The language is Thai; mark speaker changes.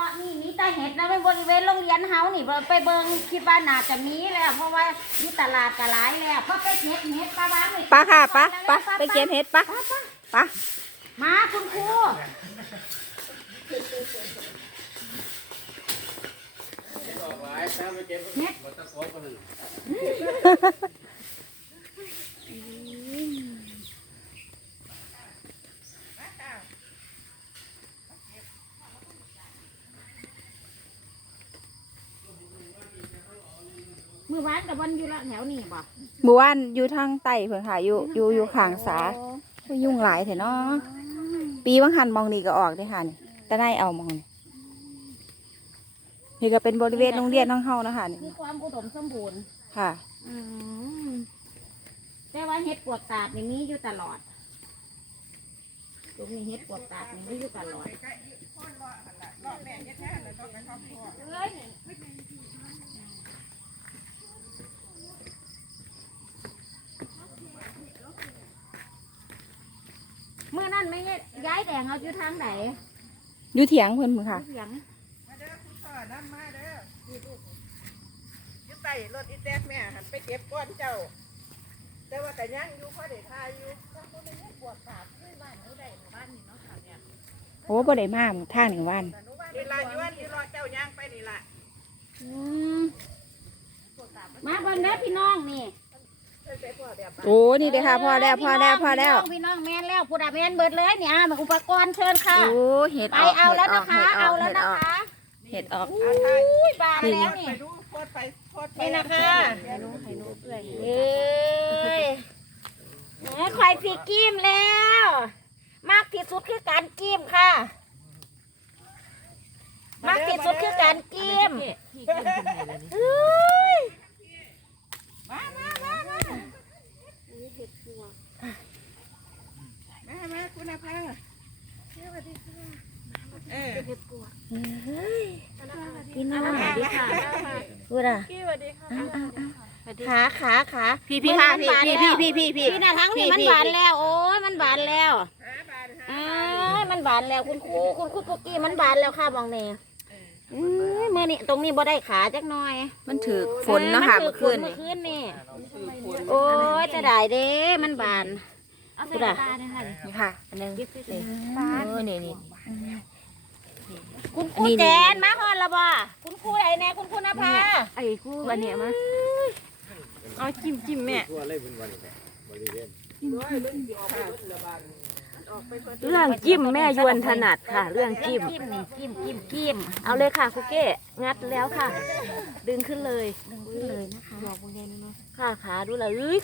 Speaker 1: ะนี่มีแต่เห็ดนะในบริเวณโรงเรียนเฮานี่ไปเบิ่งคิดว่าน่าจะมีแล้วเพราะว่าอยู่ตลาดก็หลายแล้วเพราะไปเก็บเห็ดปลาบ้านเลย
Speaker 2: ปะค่ะปะไปเก็บเห็ดปะปะ
Speaker 1: มาคุณครูเห็ดเมื่อวานกับวันอยู่ละแถวนี่บ่
Speaker 2: หมู่บ้านอยู่ทางใต้เพิ่นค่ะอยู่ข้างสายุ่งหลายเถอะเนาะปีบางหันมองนี่ก็ออกได้ค่ะนี่แต่ได้เอามองนี่ก็เป็นบริเวณโรงเรียนของเฮานะคะนี่
Speaker 1: คือความอุดมสมบูรณ์
Speaker 2: ค่ะ
Speaker 1: แต่ว่าเห็ดปวกตาดนี่มีอยู่ตลอดตรงนี้เห็ดปวกตาดนี่มีอยู่ตลอดเมื่อนั้นไม่ย้ายแดงเอาอยู่ทางไหน
Speaker 2: อยู่เถียงเพิ่นค่ะ
Speaker 1: เสียง
Speaker 3: มาเด้อคุณพ่อน้ำมาเด้ออยู่ใต้รถอีแต๊กแม่หันไปเก็บก้อนเจ้า แต่ว่าแต่ยังอยู่พ่อเด็กทายอยู่ต้องคนนี้ปวดขาขึ้นบ้านหนูได้บ้านนี่เนาะค่ะเนี่ย
Speaker 2: โอ้บ่ได้มาทางหนึ่งวัน
Speaker 3: นี่ละอยู่วันที่รอเจ้าย่างไปนี่ละ
Speaker 1: มาเบิ่งเด้อพี่น้องนี่
Speaker 2: โอ้นี่เด้อค่ะพอแล้ว
Speaker 1: พี่น้องแม่นแล้วผู้ดับแม่นเบิดเลยเนี่ยอุปกรณ์เชิญค่ะ
Speaker 2: โอ้เห็ด
Speaker 1: ไป
Speaker 2: ออก
Speaker 1: เอาแล้วนะคะเอาแล้วนะคะ
Speaker 2: เห็ดออก
Speaker 1: อุ้ยบานแล้วนี่
Speaker 3: ไปดูโคตรไปโคตรไป
Speaker 1: นี่นะคะเอ้ยแหมข่อยสีกิ้มแล้ว มากที่สุดคือการกิ้มค่ะ มากที่สุดคือการกิ้มมามามามา
Speaker 3: มาคุณภาเออ
Speaker 1: พี่น้องสวัสดีค่ะพูดอ่ะ
Speaker 3: พี่สวัสดีค่ะ
Speaker 1: ขา
Speaker 2: พี่ค่ะพี่
Speaker 1: พี่น่ะทั้งนี้มันบานแล้ว โอ้ยมันบานแล้วมันบานแล้วคุณครูปุกกี้มันบานแล้วค่ะบองเน่เมื่อนี้ตรงนี้บ่ได้ขาจักหน่อย
Speaker 2: มันถือฝนเนาะค่ะเมื่อคืน
Speaker 1: เมื่
Speaker 2: นี่
Speaker 1: อคืนนี่โอ้ยจะได้เด้มันบานพูดอ่ะ
Speaker 2: นี่ค่ะอันนึงโอ้นี่
Speaker 1: คุณครูแจนมาฮอนละบ่คุณครูไอ้แน่คุณครูนภา
Speaker 2: ไอ้คู่วันนี้มา
Speaker 3: เอาจิ้มแม่
Speaker 2: เรื่องจิ้มแม่ยวนถนัดค่ะ เรื่องจิ้ม
Speaker 1: นี่จิ้ม
Speaker 2: เอาเลยค่ะคุกเก้งัดแล้วค่ะ ดึงขึ้นเลย
Speaker 1: ดึงขึ้นเลยนะคะ
Speaker 2: ค่ะขาดูเลย